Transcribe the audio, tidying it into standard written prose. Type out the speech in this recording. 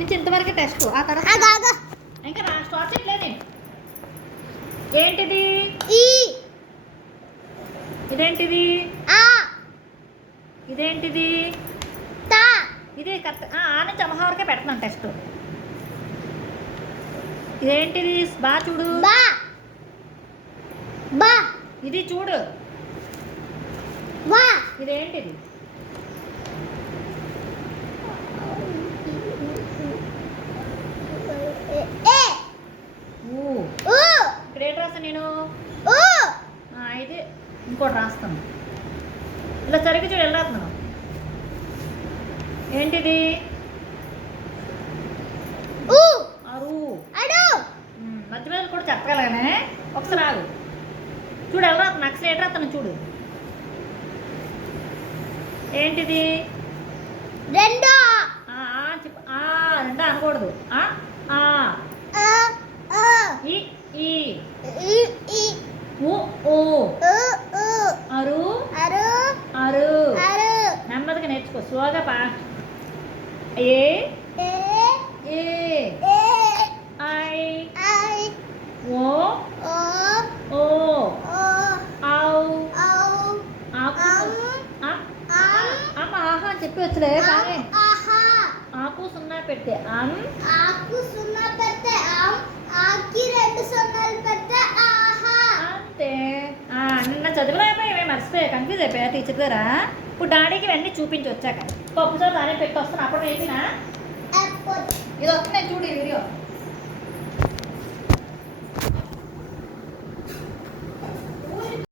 నుంచి ఇంతవరకు టెస్ట్ ఆ తర్వాత ఇంకా స్టార్ట్ చేయట్లేదు నేను. ఏంటిది? ఇదేంటిది? ఇదేంటిది? ఇదే కరెక్ట్. ఆ నుంచి అమ్మహ వరకే పెడుతున్నాను టెస్ట్. ఇదేంటిది? బా చూడు. ఇది చూడు. ఇదేంటిది? ఇక్కడ ఏంటి రాస్తాను నేను? ఇది ఇంకోటి రాస్తాను. ఇలా సరిగ్గా చూడు ఎలా రాస్తున్నాను. ఏంటిది? మధ్య మీద కూడా చెప్పగలగానే ఒకసారి ఆగు. చూడు ఎలా రాస్తాను. అక్షరం ఏంటి రాస్తాను చూడు. ఏంటిది? రెండో చెప్పు. రెండో అనకూడదు. అరు నెమ్మదిగా నేర్చుకో. స్లోగా పా. ఏ ఐ ఓ అమ్మ ఆహా అని చెప్పి వచ్చలే. కానీ ఆకు సున్నా పెడితే ఆకు సున్నా పెడితే ఆకి రెండు సున్నాలు పెడితే ఆహా అంతే. నిన్న చదువులో అయిపోయి మర్చిపోయా, కన్ఫ్యూజ్ అయిపోయా టీచర్ దగ్గర. ఇప్పుడు డాడీకి వెంటనే చూపించి వచ్చాక పప్పు చారు దాని పెట్టి వస్తాను. అప్పుడు అయిపోయినా ఇది వస్తున్నాయి చూడు ఈ వీడియో.